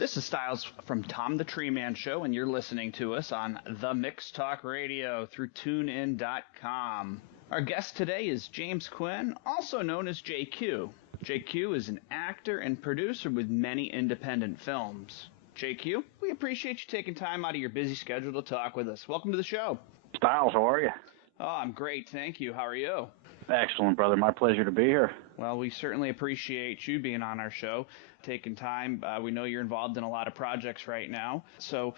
This is Stiles from Tom the Treeman Show, and you're listening to us on The Mix Talk Radio through TuneIn.com. Our guest today is James Quinn, also known as JQ. JQ is an actor and producer with many independent films. JQ, we appreciate you taking time out of your busy schedule to talk with us. Welcome to the show. Stiles, how are you? Oh, I'm great, thank you. How are you? Excellent, brother. My pleasure to be here. Well, we certainly appreciate you being on our show, taking time. We know you're involved in a lot of projects right now. So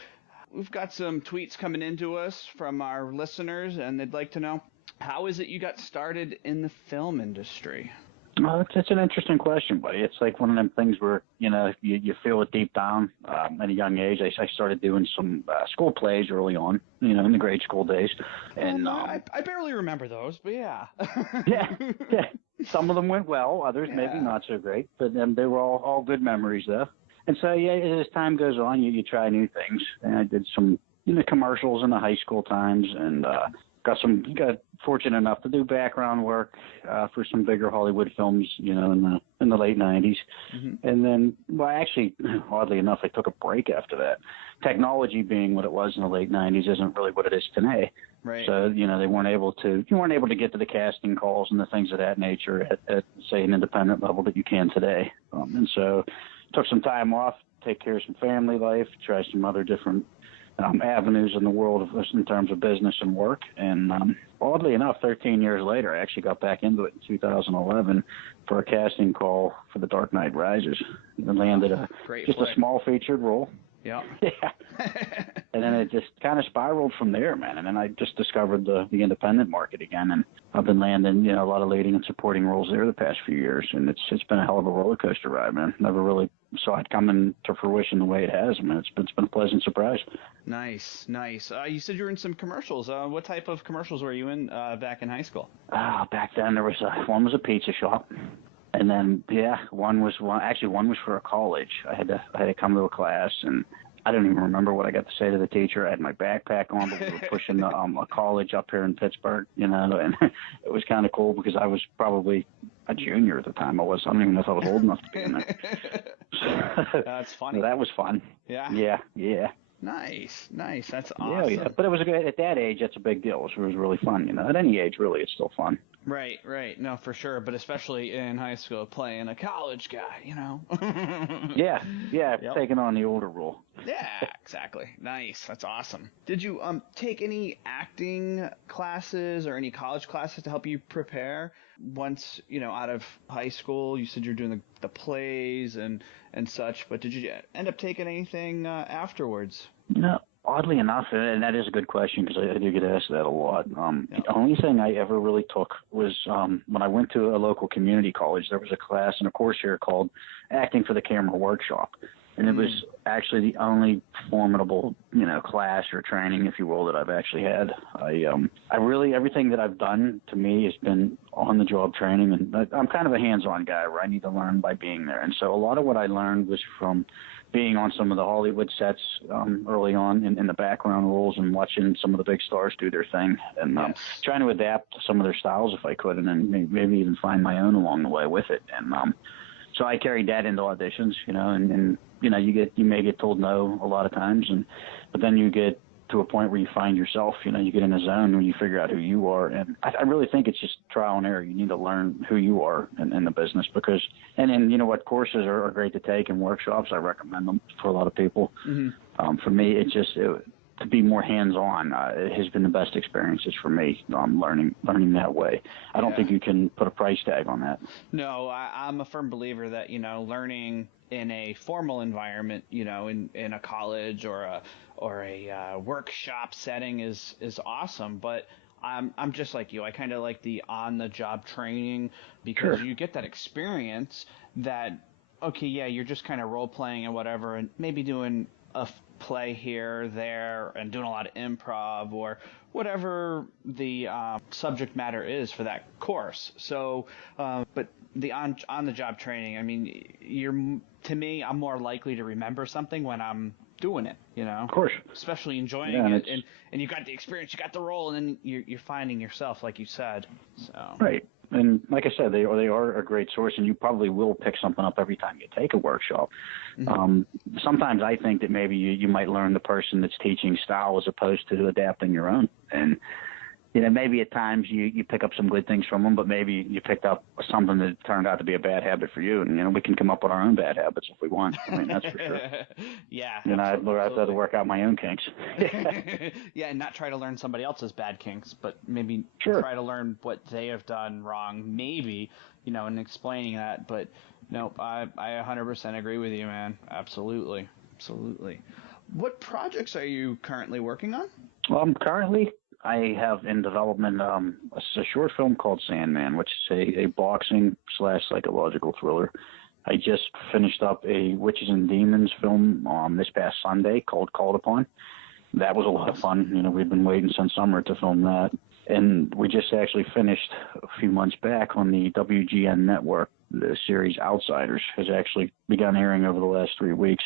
we've got some tweets coming into us from our listeners, and they'd like to know, how is it you got started in the film industry? Well, it's an interesting question, buddy. It's like one of them things where, you feel it deep down. At a young age, I started doing some school plays early on, in the grade school days. And I barely remember those, but yeah. yeah. Some of them went well, others maybe not so great, but they were all good memories, though. And so, as time goes on, you try new things. And I did some, commercials in the high school times, and got fortunate enough to do background work for some bigger Hollywood films, in the late 90s. Mm-hmm. And then, actually, oddly enough, I took a break after that. Technology being what it was in the late 90s isn't really what it is today. Right. So, you weren't able to get to the casting calls and the things of that nature at say, an independent level that you can today. And so took some time off, take care of some family life, try some other different avenues in the world in terms of business and work. And oddly enough, 13 years later, I actually got back into it in 2011 for a casting call for The Dark Knight Rises. And landed a small featured role. Yeah. Yeah. And then it just kind of spiraled from there, man. And then I just discovered the independent market again, and I've been landing, a lot of leading and supporting roles there the past few years, and it's been a hell of a roller coaster ride, man. Never really saw it coming to fruition the way it has. I mean, it's been a pleasant surprise. Nice. You said you were in some commercials. What type of commercials were you in back in high school? Back then there was one was a pizza shop. And then, one was for a college. I had to come to a class, and I don't even remember what I got to say to the teacher. I had my backpack on, but we were pushing a college up here in Pittsburgh, and it was kind of cool because I was probably a junior at the time. I don't even know if I was old enough to be in there. That's funny. So that was fun. Yeah. Yeah. Nice. That's awesome. Yeah. But it was at that age, that's a big deal. It was really fun, At any age, really, it's still fun. Right. No, for sure. But especially in high school, playing a college guy, Yeah. Yep. Taking on the older role. Yeah, exactly. Nice. That's awesome. Did you take any acting classes or any college classes to help you prepare once, out of high school? You said you're doing the plays and such, but did you end up taking anything afterwards? No. Oddly enough, and that is a good question because I do get asked that a lot. The only thing I ever really took was when I went to a local community college, there was a class and a course here called Acting for the Camera Workshop. And it was actually the only formidable, class or training, if you will, that I've actually had. I really, everything that I've done to me has been on-the-job training, and I'm kind of a hands-on guy where I need to learn by being there. And so a lot of what I learned was from being on some of the Hollywood sets early on in the background roles and watching some of the big stars do their thing and trying to adapt some of their styles if I could, and then maybe even find my own along the way with it. And so I carried that into auditions, and you may get told no a lot of times, but then you get to a point where you find yourself, you get in a zone where you figure out who you are. And I really think it's just trial and error. You need to learn who you are in the business and then, what courses are great to take and workshops. I recommend them for a lot of people. Mm-hmm. For me, to be more hands-on it has been the best experiences for me, learning that way. I don't think you can put a price tag on that. No, I'm a firm believer that, learning in a formal environment, in a college or a workshop setting is awesome. But I'm just like you. I kind of like the on-the-job training because you get that experience that, okay, yeah, you're just kind of role-playing and whatever, and maybe doing a play here, there, and doing a lot of improv or whatever the subject matter is for that course. So, but the on-the-job training, I mean, to me, I'm more likely to remember something when I'm doing it, Of course. Especially enjoying it, and you got the experience, you got the role, and then you're finding yourself, like you said. So. Right. And like I said, they are a great source, and you probably will pick something up every time you take a workshop. Mm-hmm. Sometimes I think that maybe you might learn the person that's teaching style as opposed to adapting your own. And maybe at times you pick up some good things from them, but maybe you picked up something that turned out to be a bad habit for you. And, we can come up with our own bad habits if we want. I mean, that's for sure. Yeah. I'd have to work out my own kinks. Yeah, and not try to learn somebody else's bad kinks, but maybe try to learn what they have done wrong, maybe, and explaining that. But, no, I 100% agree with you, man. Absolutely. Absolutely. What projects are you currently working on? Well, I have in development a short film called Sandman, which is a boxing / psychological thriller. I just finished up a Witches and Demons film this past Sunday called Called Upon. That was a lot of fun. We've been waiting since summer to film that. And we just actually finished a few months back on the WGN network. The series Outsiders has actually begun airing over the last 3 weeks.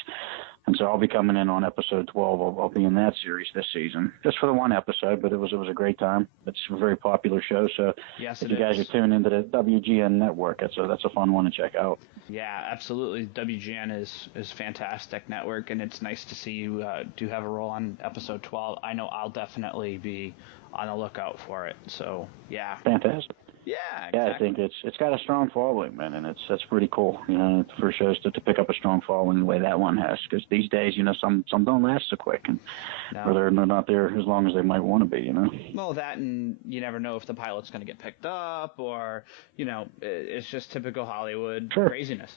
And so I'll be coming in on episode 12. I'll be in that series this season, just for the one episode, but it was a great time. It's a very popular show, so if you guys are tuning into the WGN network, that's a fun one to check out. Yeah, absolutely. WGN is fantastic network, and it's nice to see you do have a role on episode 12. I know I'll definitely be on the lookout for it. So yeah, fantastic. Yeah, exactly. Yeah, I think it's got a strong following, man, and that's pretty cool. For shows to pick up a strong following the way that one has, because these days, some don't last so quick, and or they're not there as long as they might want to be. Well, that, and you never know if the pilot's going to get picked up, or it's just typical Hollywood craziness.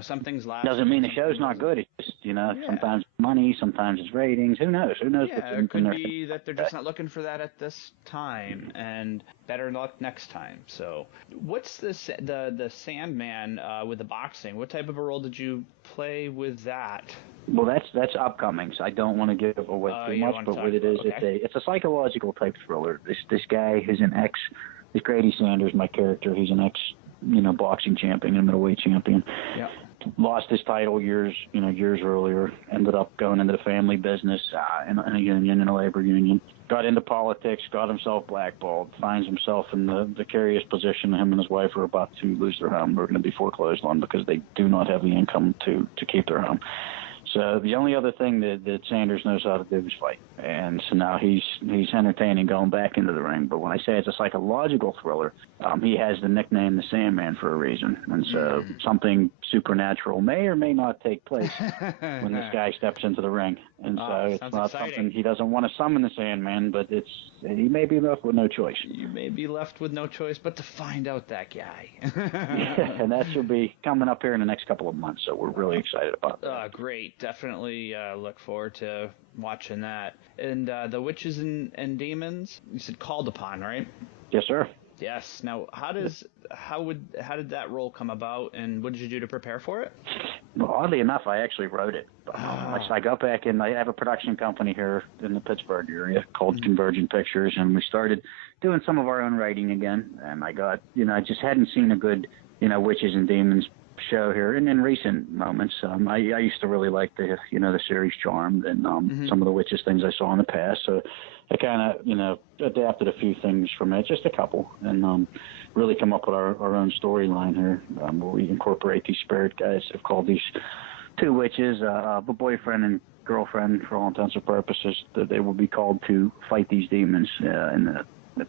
Some things last. Doesn't mean the show's not good. It's just, sometimes money, sometimes it's ratings. Who knows? Yeah, it could be that they're just not looking for that at this time, and better luck next time. So, what's the Sandman with the boxing? What type of a role did you play with that? Well, that's upcoming, so I don't want to give away too much. But what it is, it's a psychological type thriller. This guy who's this Grady Sanders, my character, he's an ex boxing champion, a middleweight champion. Yeah. Lost his title years earlier. Ended up going into the family business in a union, in a labor union. Got into politics. Got himself blackballed. Finds himself in the precarious position. Him and his wife are about to lose their home. They're going to be foreclosed on because they do not have the income to keep their home. So the only other thing that Sanders knows how to do is fight. And so now he's entertaining going back into the ring. But when I say it's a psychological thriller, he has the nickname the Sandman for a reason. And so something supernatural may or may not take place when this guy steps into the ring. And so it's not something he doesn't want to summon the Sandman, but he may be left with no choice. You may be left with no choice but to find out that guy. And that should be coming up here in the next couple of months. So we're really excited about that. Great. Definitely look forward to watching that. And the Witches and Demons, you said Called Upon, right? Yes, sir. Yes. Now, how did that role come about, and what did you do to prepare for it? Well, oddly enough, I actually wrote it. I got back in. I have a production company here in the Pittsburgh area called Convergent Pictures, and we started doing some of our own writing again. And I got, I just hadn't seen a good, Witches and Demons show here in recent moments. I used to really like the series Charmed and some of the witches things I saw in the past. So I kind of adapted a few things from it, just a couple, and really come up with our own storyline here where we incorporate these spirit guides. They've called these two witches, a boyfriend and girlfriend for all intents and purposes, that they will be called to fight these demons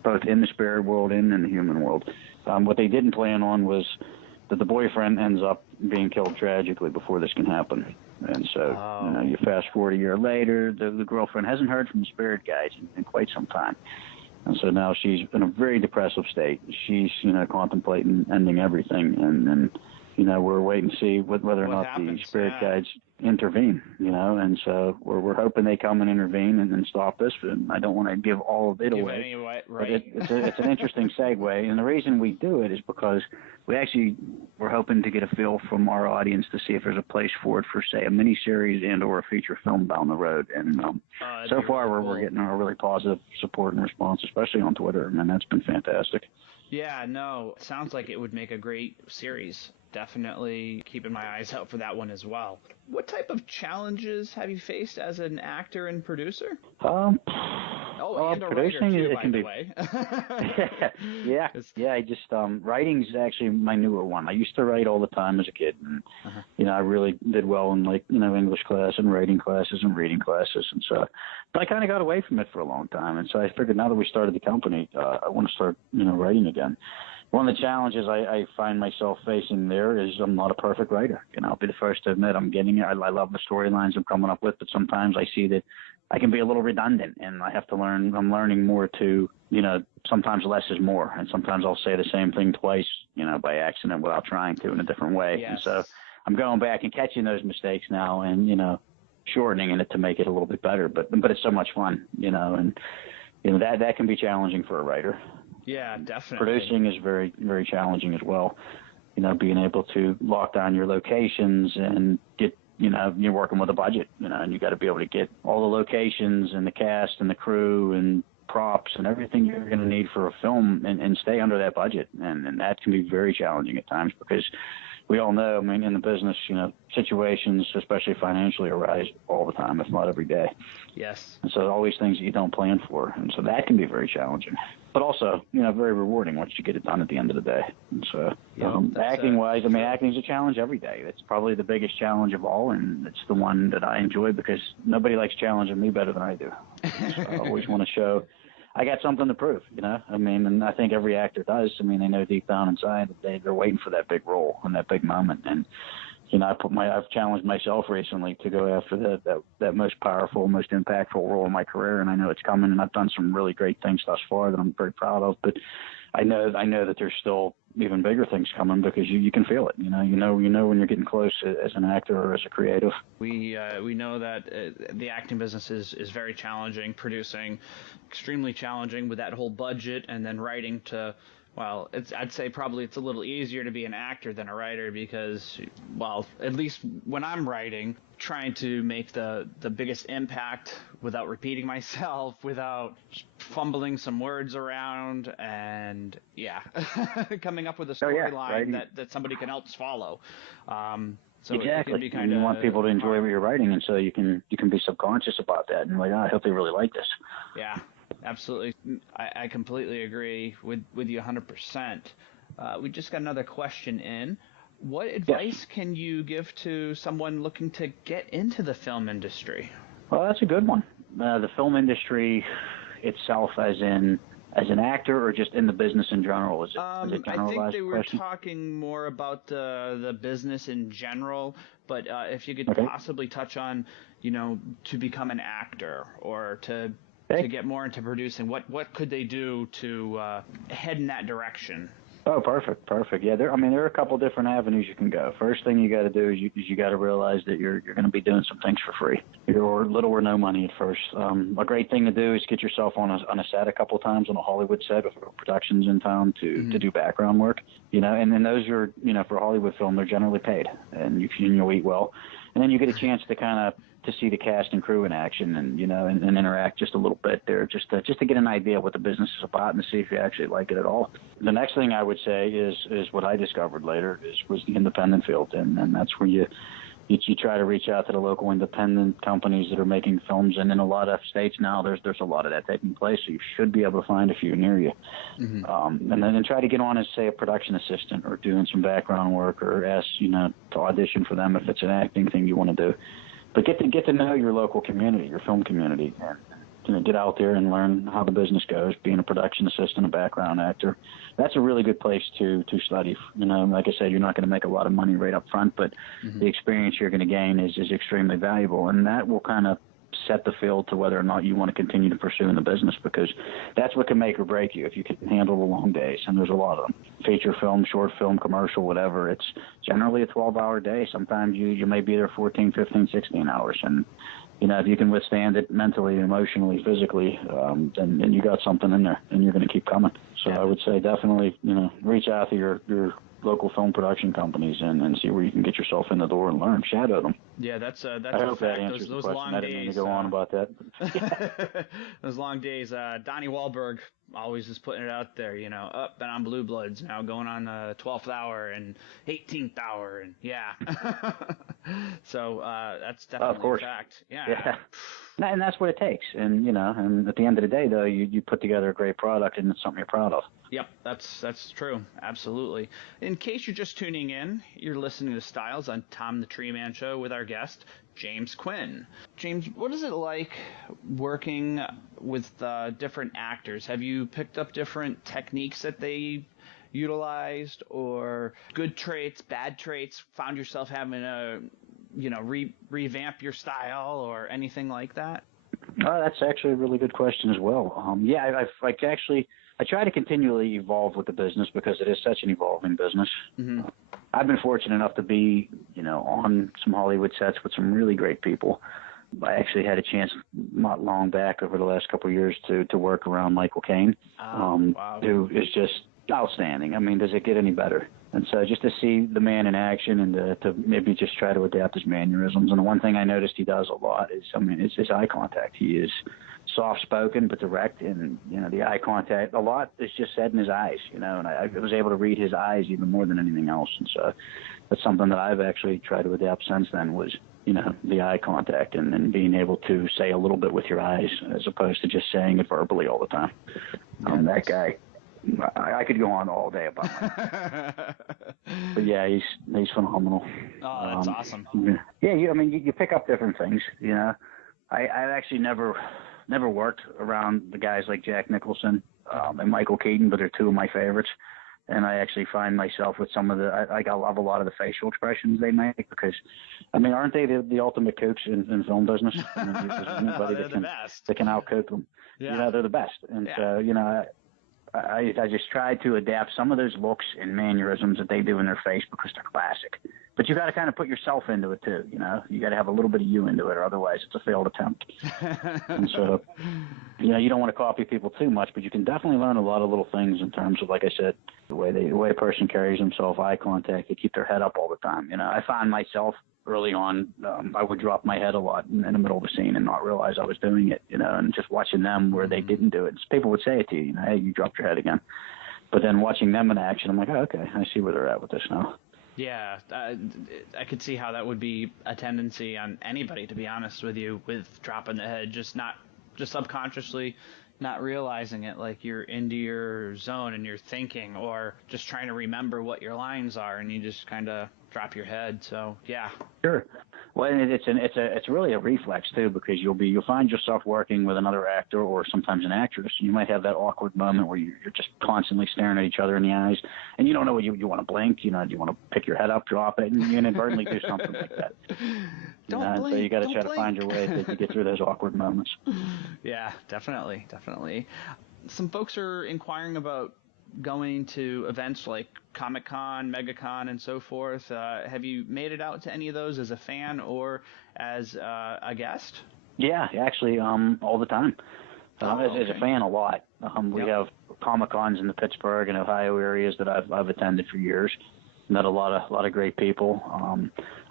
both in the spirit world and in the human world. What they didn't plan on was that the boyfriend ends up being killed tragically before this can happen. And so, you fast forward a year later, the girlfriend hasn't heard from the spirit guides in quite some time. And so now she's in a very depressive state. She's, contemplating ending everything. And we're waiting to see whether or not the spirit guides intervene, and so we're hoping they come and intervene and stop this. And I don't want to give all of it away, right. But it's an interesting segue. And the reason we do it is because we're hoping to get a feel from our audience to see if there's a place for it for, say, a miniseries and or a feature film down the road. And so far we're getting a really positive support and response, especially on Twitter, and that's been fantastic. Yeah, no, it sounds like it would make a great series. definitely keeping my eyes out for that one as well. What type of challenges have you faced as an actor and producer? And a writer producing too, it by can the be. way. Yeah. I just writing's actually my newer one. I used to write all the time as a kid, and I really did well in English class and writing classes and reading classes, and so. But I kind of got away from it for a long time, and so I figured now that we started the company, I want to start writing again. One of the challenges I find myself facing there is I'm not a perfect writer. I'll be the first to admit I'm getting it. I love the storylines I'm coming up with, but sometimes I see that I can be a little redundant, and I have to learn. I'm learning more to, sometimes less is more, and sometimes I'll say the same thing twice, by accident without trying to in a different way. Yes. And so I'm going back and catching those mistakes now, and shortening it to make it a little bit better. But it's so much fun, and that can be challenging for a writer. Yeah, definitely. Producing is very, very challenging as well. Being able to lock down your locations and get, you're working with a budget, and you got to be able to get all the locations and the cast and the crew and props and everything you're going to need for a film and stay under that budget. And that can be very challenging at times because we all know, in the business, situations, especially financially, arise all the time, if not every day. Yes. And so always things that you don't plan for. And so that can be very challenging. But also, very rewarding once you get it done at the end of the day. And so acting-wise, acting's a challenge every day. It's probably the biggest challenge of all, and it's the one that I enjoy because nobody likes challenging me better than I do. So I always want to show I got something to prove, and I think every actor does. They know deep down inside that they're waiting for that big role and that big moment. And, I've challenged myself recently to go after that most powerful, most impactful role in my career. And I know it's coming, and I've done some really great things thus far that I'm very proud of. But I know that there's still even bigger things coming because you can feel it. You know when you're getting close as an actor or as a creative. We know that the acting business is very challenging, producing extremely challenging with that whole budget, and then writing to. Well, I'd say probably it's a little easier to be an actor than a writer because, well, at least when I'm writing, trying to make the biggest impact without repeating myself, without fumbling some words around, and coming up with a storyline that somebody can else follow. So exactly. It can be you want people to enjoy what you're writing, and so you can be subconscious about that, and I hope they really like this. Yeah. Absolutely. I completely agree with you 100%. We just got another question in. What advice can you give to someone looking to get into the film industry? Well, that's a good one. The film industry itself, as an actor, or just in the business in general? Is it I think they were talking more about the business in general, but if you could possibly touch on, to become an actor or to get more into producing, what could they do to head in that direction? Oh, perfect. Yeah, there are a couple different avenues you can go. First thing you got to do is you got to realize that you're going to be doing some things for free, or little or no money at first. A great thing to do is get yourself on a set a couple times, on a Hollywood set with productions in town to do background work. And then those are for Hollywood film, they're generally paid, and you'll eat well, and then you get a chance to kind of to see the cast and crew in action, and and interact just a little bit there, just to get an idea of what the business is about and to see if you actually like it at all. The next thing I would say is what I discovered later was the independent field, and that's where you try to reach out to the local independent companies that are making films, and in a lot of states now there's a lot of that taking place, so you should be able to find a few near you. And then try to get on as, say, a production assistant or doing some background work, or ask to audition for them if it's an acting thing you want to do. But get to know your local community, your film community, and get out there and learn how the business goes. Being a production assistant, a background actor, that's a really good place to study. Like I said, you're not going to make a lot of money right up front, but the experience you're going to gain is extremely valuable, and that will kind of set the field to whether or not you want to continue to pursue in the business, because that's what can make or break you if you can handle the long days, and there's a lot of them. Feature film, short film, commercial, whatever, it's generally a 12-hour day. Sometimes you may be there 14, 15, 16 hours, and if you can withstand it mentally, emotionally, physically, then you got something in there, and you're going to keep coming. So I would say definitely reach out to your local film production companies and see where you can get yourself in the door and learn, shadow them. Yeah, that's I a hope fact. that answers Those the question. long I didn't mean days. to go on about that. Those long days. Donnie Wahlberg always is putting it out there, up and on Blue Bloods now, going on the 12th hour and 18th hour, and yeah. So that's definitely a fact. Yeah. And that's what it takes. And and at the end of the day, though, you put together a great product, and it's something you're proud of. Yep, that's true. Absolutely. In case you're just tuning in, you're listening to Stiles on Tom the Treeman Show with our guest, James Quinn. James, what is it like working with different actors? Have you picked up different techniques that they utilized, or good traits, bad traits, found yourself having to, revamp your style or anything like that? Oh, that's actually a really good question as well. I try to continually evolve with the business because it is such an evolving business. Mm-hmm. I've been fortunate enough to be, on some Hollywood sets with some really great people. I actually had a chance not long back over the last couple of years to work around Michael Caine, wow. who is just outstanding. I mean, does it get any better? And so just to see the man in action and to maybe just try to adapt his mannerisms. And the one thing I noticed he does a lot is, it's his eye contact. He is soft-spoken but direct, and, the eye contact, a lot is just said in his eyes, and I was able to read his eyes even more than anything else. And so that's something that I've actually tried to adapt since then was, the eye contact and being able to say a little bit with your eyes as opposed to just saying it verbally all the time. That guy, I could go on all day about him. But yeah, he's phenomenal. Oh, that's awesome. Yeah, you pick up different things. I've actually never worked around the guys like Jack Nicholson and Michael Keaton, but they're two of my favorites. And I actually find myself with some of I love a lot of the facial expressions they make because, aren't they the ultimate kooks in film business? There's anybody that can out-kook them. Yeah. They're the best. And so, I just try to adapt some of those looks and mannerisms that they do in their face because they're classic. But you got to kind of put yourself into it too. You got to have a little bit of you into it, or otherwise it's a failed attempt. And so, you don't want to copy people too much, but you can definitely learn a lot of little things in terms of, like I said, the way a person carries himself, eye contact. They keep their head up all the time. I found myself early on, I would drop my head a lot in the middle of a scene and not realize I was doing it, and just watching them where they didn't do it. People would say it to you, hey, you dropped your head again. But then watching them in action, I'm like, oh, okay, I see where they're at with this now. Yeah, I could see how that would be a tendency on anybody, to be honest with you, with dropping the head, just subconsciously not realizing it, like you're into your zone and you're thinking, or just trying to remember what your lines are, and you just kind of drop your head. So yeah. Sure. Well, and it's really a reflex too, because you'll find yourself working with another actor or sometimes an actress, and you might have that awkward moment where you're just constantly staring at each other in the eyes, and you don't know what you want to blink, do you want to pick your head up, drop it, and you inadvertently do something like that. Don't blink. So you got to try blink. to find your way to get through those awkward moments. Yeah, definitely. Some folks are inquiring about going to events like Comic-Con, MegaCon, and so forth. Have you made it out to any of those as a fan or as a guest? Yeah, actually, all the time. As a fan, a lot. We have Comic-Cons in the Pittsburgh and Ohio areas that I've attended for years. Met a lot of great people.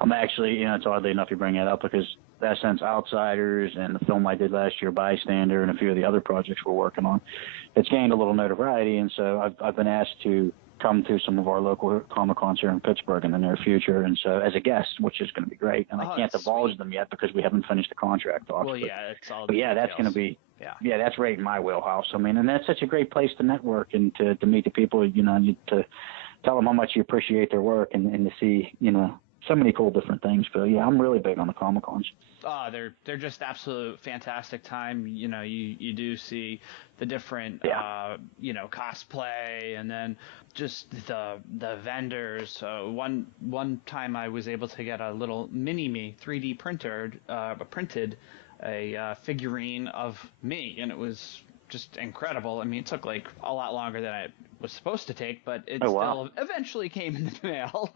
I'm actually, it's oddly enough you bring that up because that sense Outsiders and the film I did last year, Bystander, and a few of the other projects we're working on, it's gained a little notoriety, and so I've been asked to come to some of our local Comic-Cons here in Pittsburgh in the near future, and so as a guest, which is going to be great. And I can't divulge them yet because we haven't finished the contract off. Well, yeah, it's all. But yeah, details. That's going to be. Yeah, that's right in my wheelhouse. And that's such a great place to network and to meet the people. To tell them how much you appreciate their work and to see, so many cool different things. But yeah, I'm really big on the Comic-Cons. Oh, they're just absolute fantastic time. You do see the different, cosplay, and then just the vendors. So one time I was able to get a little mini-me 3D printed a figurine of me, and it was just incredible. I mean, it took like a lot longer than I was supposed to take, but it Oh, wow. still eventually came in the mail.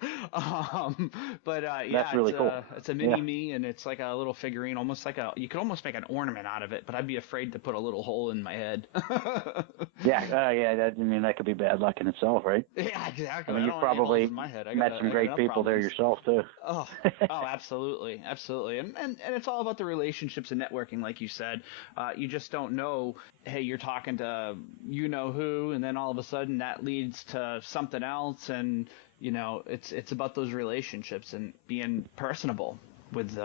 But That's yeah, really cool. it's a mini me, and it's like a little figurine, almost like you could almost make an ornament out of it. But I'd be afraid to put a little hole in my head. Yeah. That could be bad luck in itself, right? Yeah, exactly. I mean, I you've don't want any holes probably in my head. met some I got great enough people there problems. yourself too. Oh, absolutely, absolutely, and it's all about the relationships and networking, like you said. You just don't know. Hey, you're talking to you know who, and then all of a sudden that leads to something else, and it's about those relationships and being personable with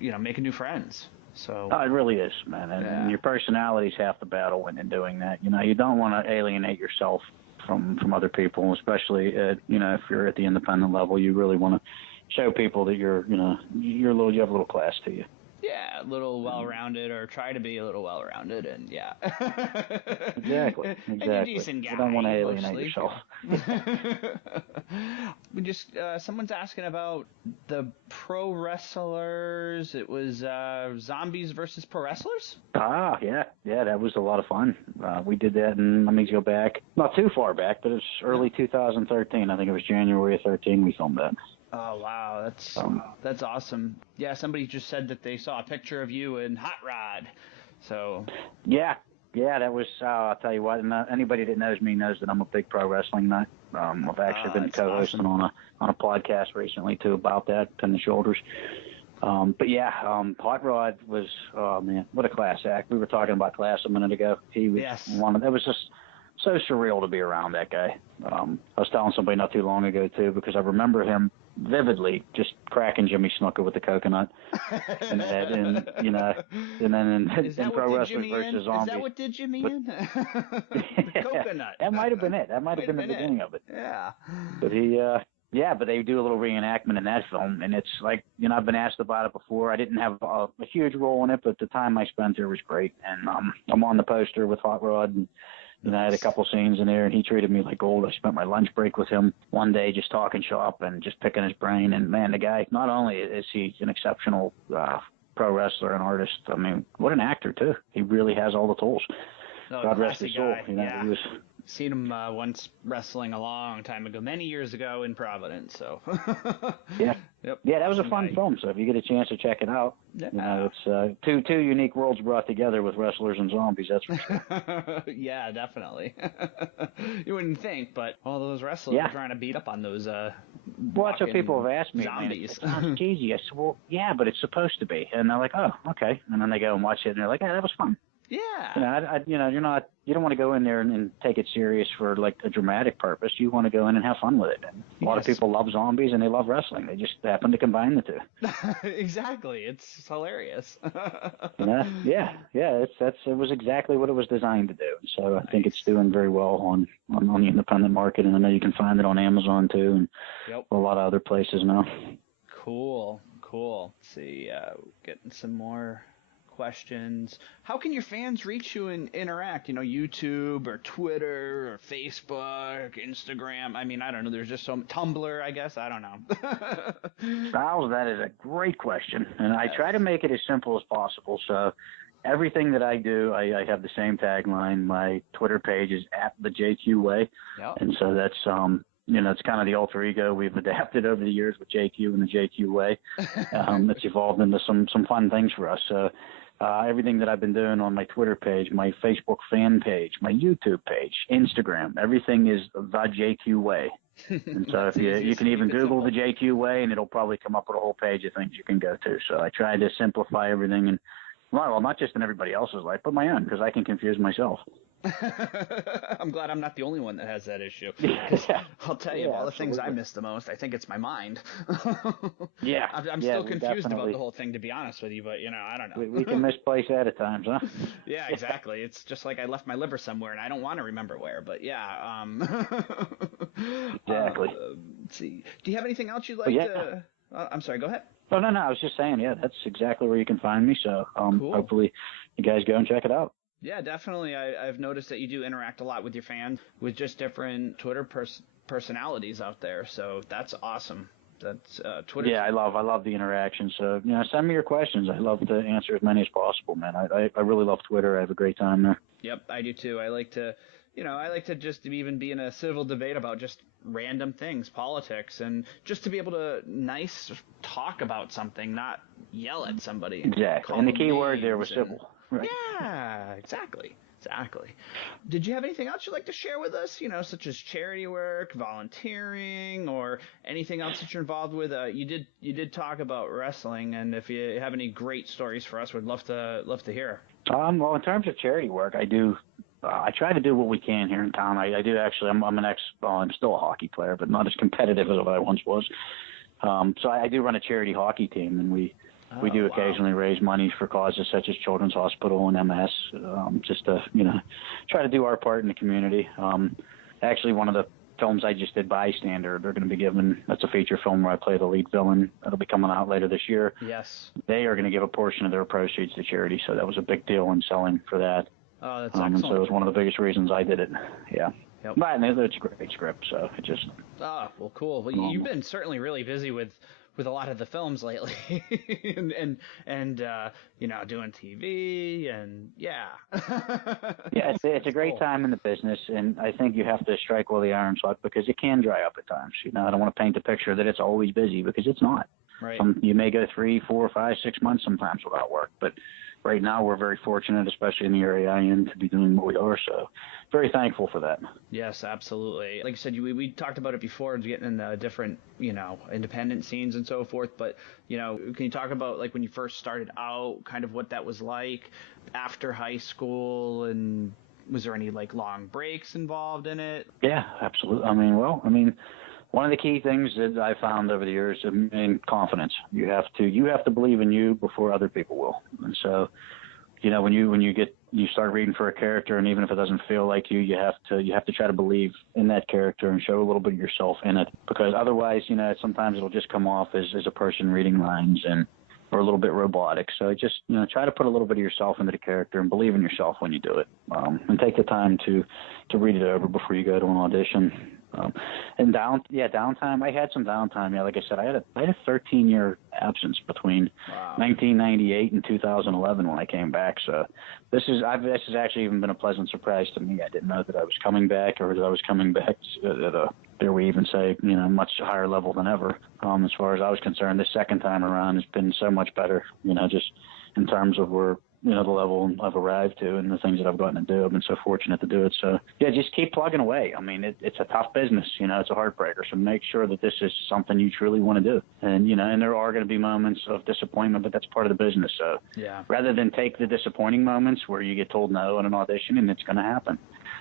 making new friends. So Oh, it really is, man. And your personality's half the battle when you're doing that. You don't want to alienate yourself from other people, especially if you're at the independent level. You really want to show people that you have a little class to you. Yeah, a little well-rounded, or try to be a little well-rounded, and yeah. Exactly. And you're a decent guy. You don't want to alienate mostly. yourself. We just someone's asking about the pro wrestlers. It was zombies versus pro wrestlers. Yeah, that was a lot of fun. We did that, and let me go back, not too far back, but it was early 2013. I think it was January of 13 we filmed that. Oh wow, that's awesome. Yeah, somebody just said that they saw a picture of you in Hot Rod. So yeah, that was. I'll tell you what. And anybody that knows me knows that I'm a big pro wrestling nut. I've actually been co-hosting awesome. on a podcast recently too about that, Pin the Shoulders. But yeah, Hot Rod was, oh man, what a class act. We were talking about class a minute ago. He was it was just so surreal to be around that guy. I was telling somebody not too long ago too, because I remember him vividly just cracking Jimmy Snuka with the coconut in the head, and then in Pro Wrestlers versus Zombies. Is that what did Jimmy in? The coconut. That might have been it. That might have been the beginning of it. Yeah. But but they do a little reenactment in that film, and it's like, I've been asked about it before. I didn't have a huge role in it, but the time I spent there was great. And I'm on the poster with Hot Rod, and I had a couple scenes in there, and he treated me like gold. I spent my lunch break with him one day just talking shop and just picking his brain. And, man, the guy, not only is he an exceptional pro wrestler and artist, I mean, what an actor, too. He really has all the tools. God rest his soul. He was... Seen him once wrestling a long time ago, many years ago in Providence. So yeah, yep. Yeah, that was a fun film. So if you get a chance to check it out, it's two unique worlds brought together with wrestlers and zombies. That's for sure. Yeah, definitely. You wouldn't think, but all those wrestlers are trying to beat up on those. Well, that's what people have asked me. Zombies. Man, it sounds cheesy. I said, well, yeah, but it's supposed to be, and they're like, oh, okay, and then they go and watch it, and they're like, yeah, that was fun. Yeah. You don't want to go in there and take it serious for like a dramatic purpose. You want to go in and have fun with it. And a lot of people love zombies and they love wrestling. They just happen to combine the two. Exactly. It's hilarious. Yeah. It was exactly what it was designed to do. So I think it's doing very well on the independent market, and I know you can find it on Amazon too, and a lot of other places now. Cool. Let's see, getting some more questions. How can your fans reach you and interact? YouTube or Twitter or Facebook, Instagram. I mean, I don't know. There's just some Tumblr, I guess. I don't know. Stiles, that is a great question, and I try to make it as simple as possible. So everything that I do, I have the same tagline. My Twitter page is @theJQWay, and so that's it's kind of the alter ego we've adapted over the years with JQ and the JQ way. It's evolved into some fun things for us. So everything that I've been doing on my Twitter page, my Facebook fan page, my YouTube page, Instagram, everything is the JQ way. And so if you can even Google the JQ way, and it'll probably come up with a whole page of things you can go to. So I try to simplify everything, and well, not just in everybody else's life, but my own, because I can confuse myself. I'm glad I'm not the only one that has that issue. I'll tell you, of all the things I miss the most, I think it's my mind. I'm still confused about the whole thing, to be honest with you, but I don't know. We can misplace that at times, huh? Yeah, exactly. It's just like I left my liver somewhere and I don't want to remember where, but exactly. Let's see. Do you have anything else you'd like to... I'm sorry, go ahead. Oh, no, I was just saying, that's exactly where you can find me, so cool. Hopefully you guys go and check it out. Yeah, definitely. I've noticed that you do interact a lot with your fans with just different Twitter personalities out there, so that's awesome. That's Twitter. Yeah, I love the interaction. So send me your questions. I love to answer as many as possible, man. I really love Twitter. I have a great time there. Yep, I do too. I like to I like to just even be in a civil debate about just random things, politics, and just to be able to talk about something, not yell at somebody. Exactly. And the key word there was civil. Right. Yeah, exactly. Exactly. Did you have anything else you'd like to share with us, such as charity work, volunteering, or anything else that you're involved with? You did talk about wrestling, and if you have any great stories for us, we'd love to hear. Well, in terms of charity work, I do. I try to do what we can here in town. I do actually. I'm still a hockey player, but not as competitive as I once was. So I do run a charity hockey team, and we do occasionally raise money for causes such as Children's Hospital and MS, just to try to do our part in the community. Actually, one of the films I just did, Bystander, they're going to be that's a feature film where I play the lead villain. That'll be coming out later this year. Yes. They are going to give a portion of their proceeds to charity, so that was a big deal in selling for that. Oh, that's excellent. And so it was one of the biggest reasons I did it. Yeah. Yep. But it's a great script, so it just... Oh, well, cool. Well, you've been certainly really busy with a lot of the films lately, and doing TV, and yeah. Yeah, it's a great time in the business, and I think you have to strike while the iron's hot because it can dry up at times. I don't want to paint the picture that it's always busy because it's not. Right. You may go 3, 4, 5, 6 months sometimes without work, but right now we're very fortunate, especially in the area I am, to be doing what we are. So very thankful for that. Yes, absolutely. Like you said, we talked about it before, getting in the different, independent scenes and so forth. But, can you talk about like when you first started out, kind of what that was like after high school, and was there any like long breaks involved in it? Yeah, absolutely. One of the key things that I found over the years is confidence. You have to believe in you before other people will. And so, when you start reading for a character, and even if it doesn't feel like you have to try to believe in that character and show a little bit of yourself in it, because otherwise, sometimes it'll just come off as a person reading lines or a little bit robotic. So just try to put a little bit of yourself into the character and believe in yourself when you do it, and take the time to read it over before you go to an audition. And downtime. I had some downtime. Yeah, like I said, I had a 13-year absence between 1998 and 2011 when I came back. So this has actually even been a pleasant surprise to me. I didn't know that I was coming back, or that I was coming back at a, dare we even say, much higher level than ever. As far as I was concerned, this second time around has been so much better. Just in terms of where the level I've arrived to and the things that I've gotten to do. I've been so fortunate to do it. So, yeah, just keep plugging away. It's a tough business. It's a heartbreaker. So make sure that this is something you truly want to do. And, and there are going to be moments of disappointment, but that's part of the business. So rather than take the disappointing moments where you get told no in an audition, and it's going to happen,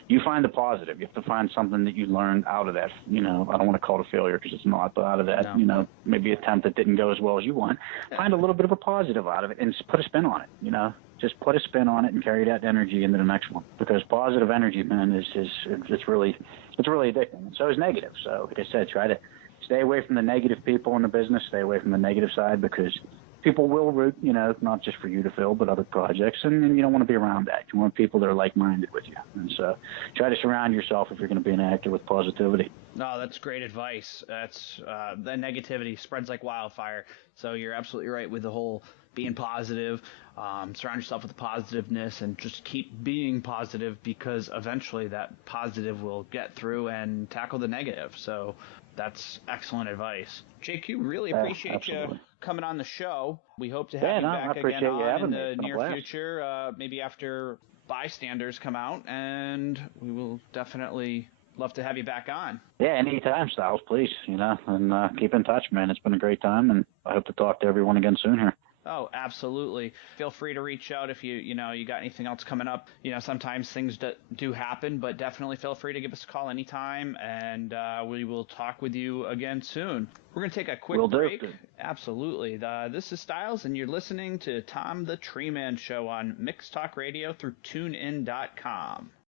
you find the positive. You have to find something that you learned out of that. I don't want to call it a failure because it's not, but out of that, maybe attempt that didn't go as well as you want. Find a little bit of a positive out of it and put a spin on it, Just put a spin on it and carry that energy into the next one. Because positive energy, man, it's really addicting. And so is negative. So, like I said, try to stay away from the negative people in the business. Stay away from the negative side, because people will root, not just for you to fill, but other projects. And you don't want to be around that. You want people that are like-minded with you. And so try to surround yourself, if you're going to be an actor, with positivity. No, that's great advice. That's the negativity spreads like wildfire. So you're absolutely right with the whole being positive. Surround yourself with positiveness and just keep being positive, because eventually that positive will get through and tackle the negative. So that's excellent advice. JQ, really appreciate you coming on the show. We hope to have you back again in the near future, maybe after Bystanders come out, and we will definitely love to have you back on. Yeah, anytime, Stiles, please, and keep in touch, man. It's been a great time, and I hope to talk to everyone again soon here. Oh, absolutely. Feel free to reach out if you got anything else coming up. Sometimes things do happen, but definitely feel free to give us a call anytime, and we will talk with you again soon. We're going to take a quick break. Absolutely. This is Stiles, and you're listening to Tom the Treeman Show on Mixed Talk Radio through TuneIn.com.